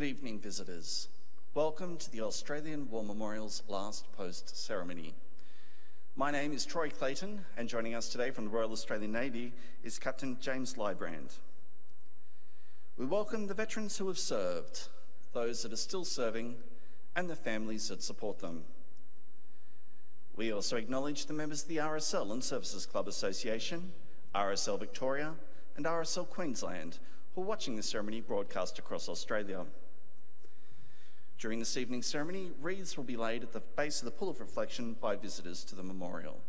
Good evening, visitors. Welcome to the Australian War Memorial's last post ceremony. My name is Troy Clayton, and joining us today from the Royal Australian Navy is Captain James Lybrand. We welcome the veterans who have served, those that are still serving, and the families that support them. We also acknowledge the members of the RSL and Services Club Association, RSL Victoria, and RSL Queensland, who are watching the ceremony broadcast across Australia. During this evening's ceremony, wreaths will be laid at the base of the Pool of Reflection by visitors to the memorial.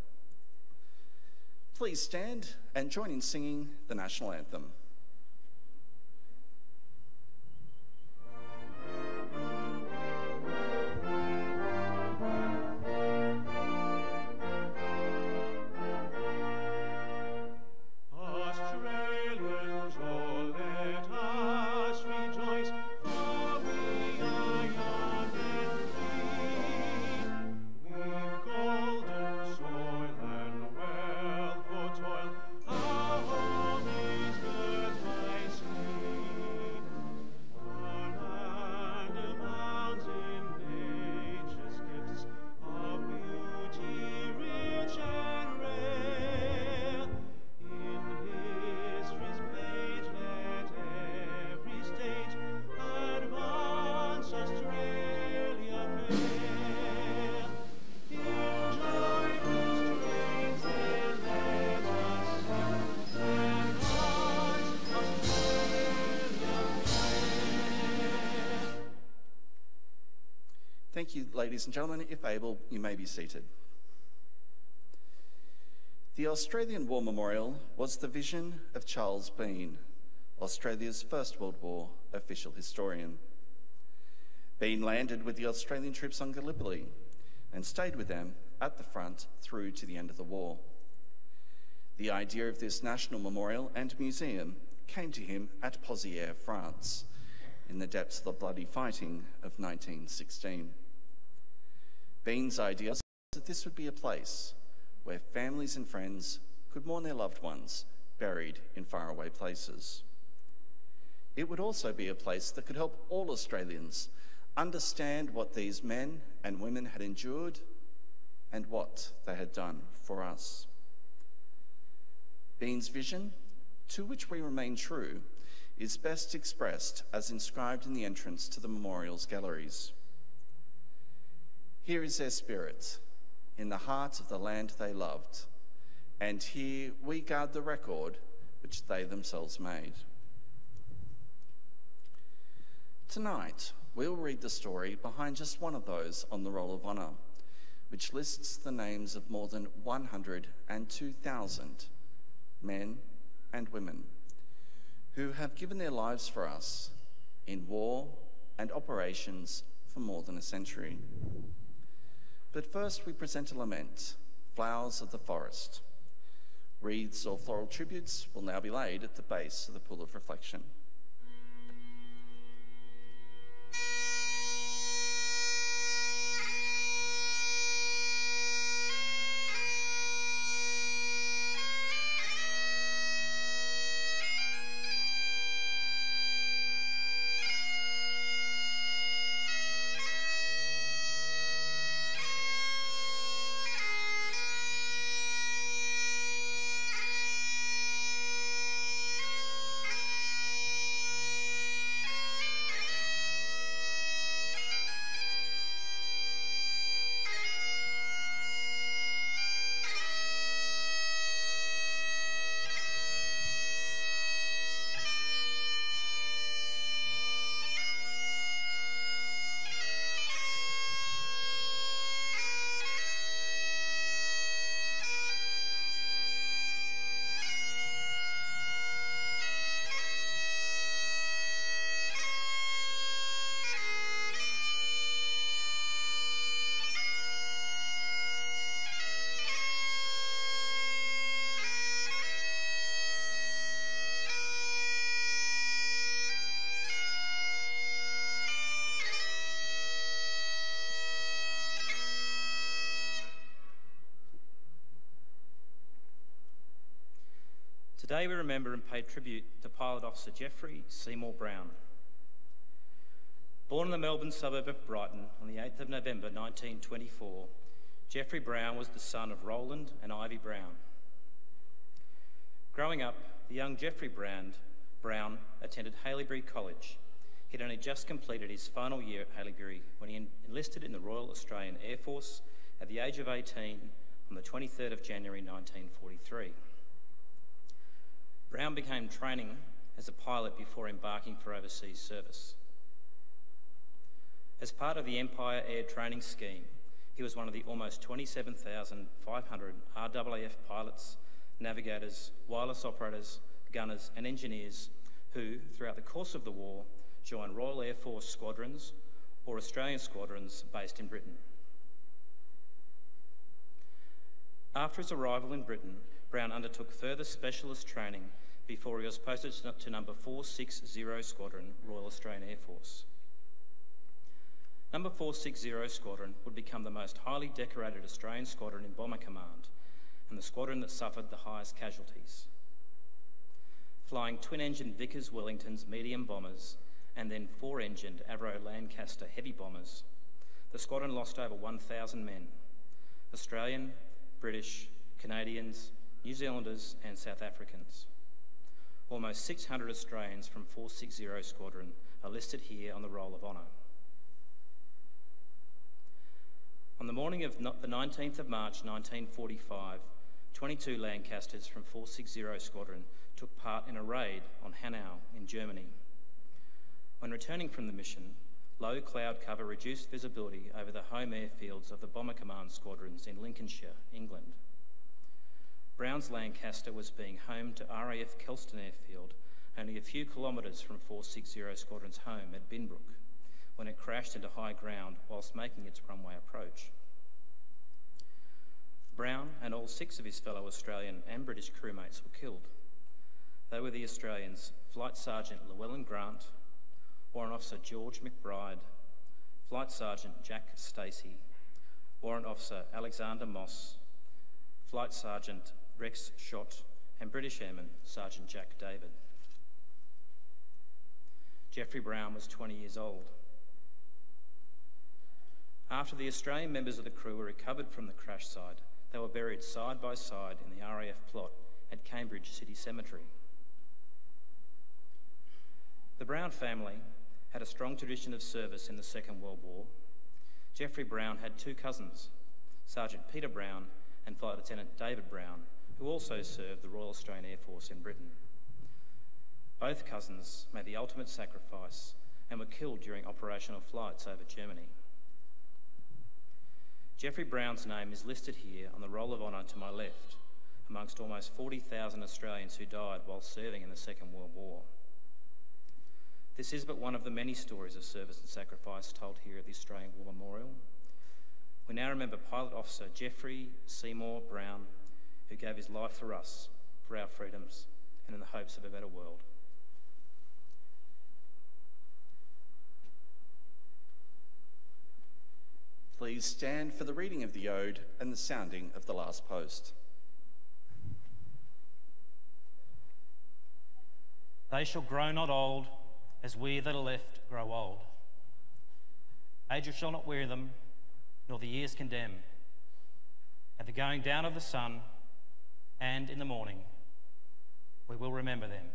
Please stand and join in singing the National Anthem. Thank you, ladies and gentlemen. If able, you may be seated. The Australian War Memorial was the vision of Charles Bean, Australia's First World War official historian. Bean landed with the Australian troops on Gallipoli and stayed with them at the front through to the end of the war. The idea of this national memorial and museum came to him at Pozières, France, in the depths of the bloody fighting of 1916. Bean's idea was that this would be a place where families and friends could mourn their loved ones buried in faraway places. It would also be a place that could help all Australians understand what these men and women had endured and what they had done for us. Bean's vision, to which we remain true, is best expressed as inscribed in the entrance to the memorial's galleries. Here is their spirit, in the heart of the land they loved, and here we guard the record which they themselves made. Tonight, we'll read the story behind just one of those on the Roll of Honour, which lists the names of more than 102,000 men and women who have given their lives for us in war and operations for more than a century. But first we present a lament, Flowers of the Forest. Wreaths or floral tributes will now be laid at the base of the Pool of Reflection. Today we remember and pay tribute to Pilot Officer Geoffrey Seymour Browne. Born in the Melbourne suburb of Brighton on the 8th of November 1924, Geoffrey Browne was the son of Roland and Ivy Browne. Growing up, the young Geoffrey Browne attended Haileybury College. He'd only just completed his final year at Haileybury when he enlisted in the Royal Australian Air Force at the age of 18 on the 23rd of January 1943. Browne began training as a pilot before embarking for overseas service. As part of the Empire Air Training Scheme, he was one of the almost 27,500 RAAF pilots, navigators, wireless operators, gunners and engineers who, throughout the course of the war, joined Royal Air Force squadrons or Australian squadrons based in Britain. After his arrival in Britain, Browne undertook further specialist training before he was posted to number 460 Squadron, Royal Australian Air Force. Number 460 Squadron would become the most highly decorated Australian squadron in Bomber Command and the squadron that suffered the highest casualties. Flying twin-engined Vickers Wellingtons medium bombers and then four-engined Avro Lancaster heavy bombers, the squadron lost over 1,000 men, Australian, British, Canadians, New Zealanders and South Africans. Almost 600 Australians from 460 Squadron are listed here on the Roll of Honour. On the morning of the 19th of March 1945, 22 Lancasters from 460 Squadron took part in a raid on Hanau in Germany. When returning from the mission, low cloud cover reduced visibility over the home airfields of the Bomber Command squadrons in Lincolnshire, England. Browne's Lancaster was being home to RAF Kelston Airfield, only a few kilometres from 460 Squadron's home at Binbrook, when it crashed into high ground whilst making its runway approach. Browne and all 6 of his fellow Australian and British crewmates were killed. They were the Australians Flight Sergeant Llewellyn Grant, Warrant Officer George McBride, Flight Sergeant Jack Stacey, Warrant Officer Alexander Moss, Flight Sergeant Rex Schott, and British Airman Sergeant Jack David. Geoffrey Browne was 20 years old. After the Australian members of the crew were recovered from the crash site, they were buried side by side in the RAF plot at Cambridge City Cemetery. The Browne family had a strong tradition of service in the Second World War. Geoffrey Browne had 2 cousins, Sergeant Peter Browne and Flight Lieutenant David Browne, who also served the Royal Australian Air Force in Britain. Both cousins made the ultimate sacrifice and were killed during operational flights over Germany. Geoffrey Browne's name is listed here on the Roll of Honour to my left, amongst almost 40,000 Australians who died while serving in the Second World War. This is but one of the many stories of service and sacrifice told here at the Australian War Memorial. We now remember Pilot Officer Geoffrey Seymour Browne, who gave his life for us, for our freedoms, and in the hopes of a better world. Please stand for the reading of the Ode and the sounding of the last post. They shall grow not old, as we that are left grow old. Age shall not weary them, nor the years condemn. At the going down of the sun, and in the morning, we will remember them.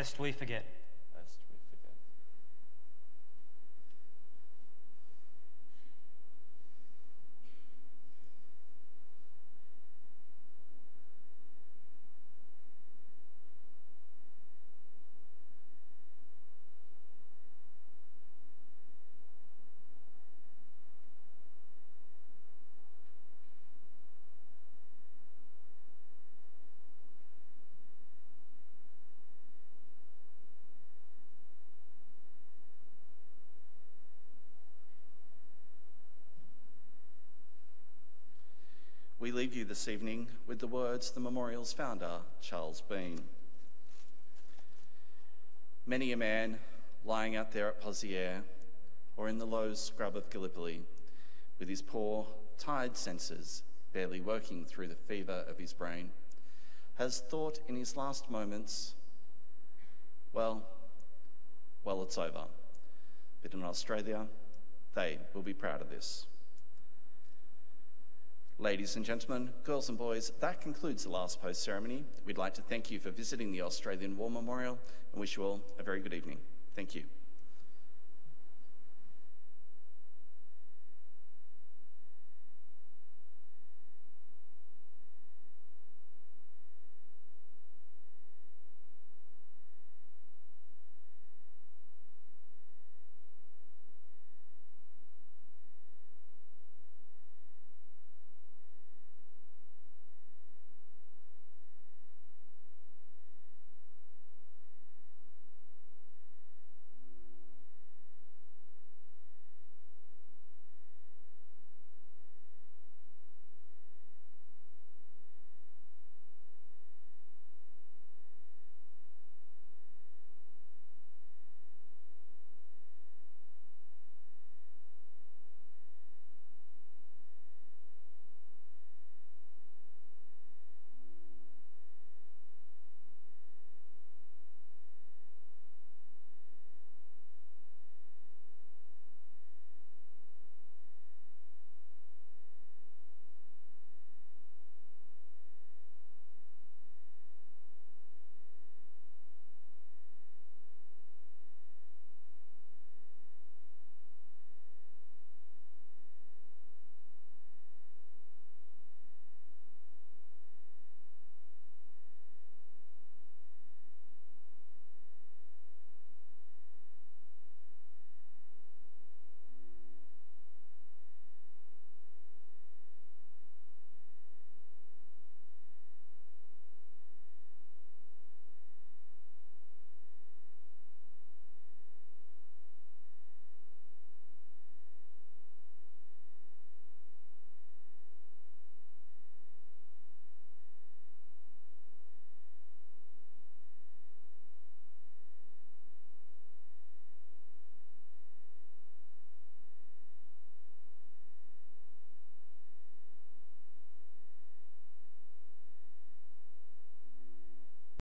lest we forget. Lest we forget. We leave you this evening with the words of the memorial's founder, Charles Browne. Many a man lying out there at Pozières or in the low scrub of Gallipoli, with his poor, tired senses barely working through the fever of his brain, has thought in his last moments, well, it's over. But in Australia, they will be proud of this. Ladies and gentlemen, girls and boys, that concludes the last post ceremony. We'd like to thank you for visiting the Australian War Memorial and wish you all a very good evening. Thank you.